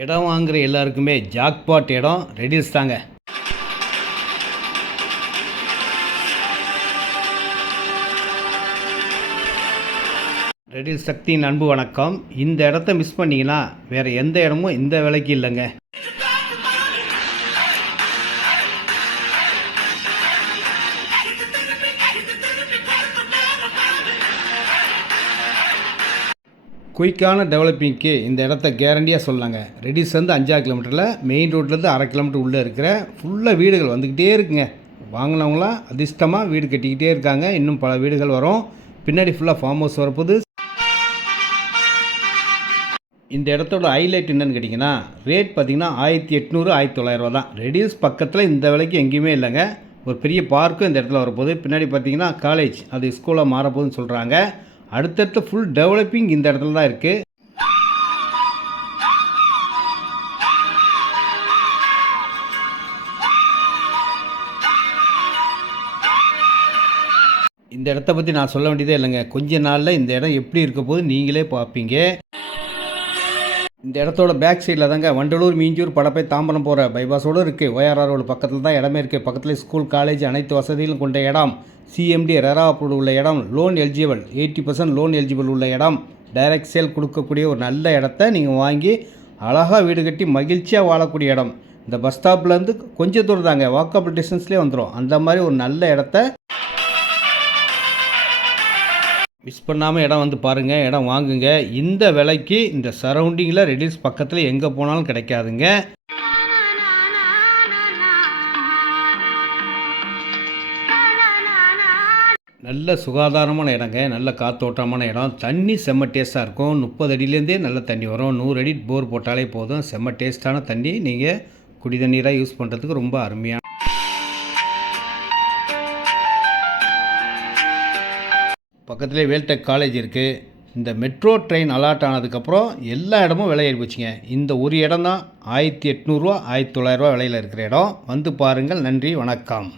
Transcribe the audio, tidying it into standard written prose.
இடம் வாங்குற எல்லாருக்குமே ஜாக்பாட் இடம் ரெடில்ஸ் தாங்க. ரெடில்ஸ் சக்தியின் அன்பு வணக்கம். இந்த இடத்த மிஸ் பண்ணிங்கன்னா வேறு எந்த இடமும் இந்த விலைக்கு இல்லைங்க. குயிக்கான டெவலப்பிங்க்கு இந்த இடத்த கேரண்டியாக சொல்லலாங்க. ரெடிஸ் வந்து 5 கிலோமீட்டரில், மெயின் ரோட்லேருந்து 1/2 கிலோமீட்டர் உள்ளே இருக்கிற ஃபுல்லாக வீடுகள் வந்துக்கிட்டே இருக்குங்க. வாங்கினவங்களாம் அதிர்ஷ்டமாக வீடு கட்டிக்கிட்டே இருக்காங்க. இன்னும் பல வீடுகள் வரும். பின்னாடி ஃபுல்லாக ஃபார்ம் ஹவுஸ் வரப்போகுது. இந்த இடத்தோட ஹைலைட் என்னென்னு கேட்டிங்கன்னா, ரேட் பார்த்திங்கன்னா 1800 1900 தான். ரெடிஸ் பக்கத்தில் இந்த விலைக்கு எங்கேயுமே இல்லைங்க. ஒரு பெரிய பார்க்கும் இந்த இடத்துல வரப்போகுது. பின்னாடி பார்த்திங்கன்னா காலேஜ், அது ஸ்கூலாக மாறப்போகுதுன்னு சொல்கிறாங்க. அடுத்தடுத்து ஃபுல் டெவலப்பிங் இந்த இடத்துல தான் இருக்குது. இந்த இடத்த பற்றி நான் சொல்ல வேண்டியதே இல்லைங்க. கொஞ்ச நாளில் இந்த இடம் எப்படி இருக்க போது நீங்களே பார்ப்பீங்க. இந்த இடத்தோட பேக் சைடில் தாங்க வண்டலூர், மீஞ்சூர், படப்பை, தாம்பரம் போகிற பைபாஸோடு இருக்குது. ORR ரோடு பக்கத்தில் தான் இடமே இருக்குது. பக்கத்தில் ஸ்கூல், காலேஜ் அனைத்து வசதிகளும் கொண்ட இடம். CMD ரெரா அப்ரூவ்டு உள்ள இடம். லோன் எலிஜிபிள், 80% லோன் எலிஜிபிள் உள்ள இடம். டைரக்ட் சேல் கொடுக்கக்கூடிய ஒரு நல்ல இடத்த நீங்கள் வாங்கி அழகாக வீடு கட்டி மகிழ்ச்சியாக வாழக்கூடிய இடம். இந்த பஸ் ஸ்டாப்லேருந்து கொஞ்சம் தூரம் தாங்க, வாக்கபிள் டிஸ்டன்ஸ்லேயே வந்துடும். அந்த மாதிரி ஒரு நல்ல இடத்த மிஸ் பண்ணாமல் இடம் வந்து பாருங்கள், இடம் வாங்குங்க. இந்த விலைக்கு இந்த சரௌண்டிங்கில் ரெடில்ஸ் பக்கத்தில் எங்கே போனாலும் கிடைக்காதுங்க. நல்ல சுகாதாரமான இடங்க, நல்ல காத்தோட்டமான இடம். தண்ணி செம்ம டேஸ்ட்டாக இருக்கும். 30 அடியிலேருந்தே நல்ல தண்ணி வரும். 100 அடி போர் போட்டாலே போதும். செம்ம டேஸ்ட்டான தண்ணி நீங்கள் குடி தண்ணீராக யூஸ் பண்ணுறதுக்கு ரொம்ப அருமையான. பக்கத்துலேயே வேல்டெக் காலேஜ் இருக்குது. இந்த மெட்ரோ ட்ரெயின் அலாட் ஆனதுக்கப்புறம் எல்லா இடமும் விலை ஏறி போச்சுங்க. இந்த ஒரு இடம் தான் 1800 1900 விலையில் இருக்கிற இடம். வந்து பாருங்கள். நன்றி, வணக்கம்.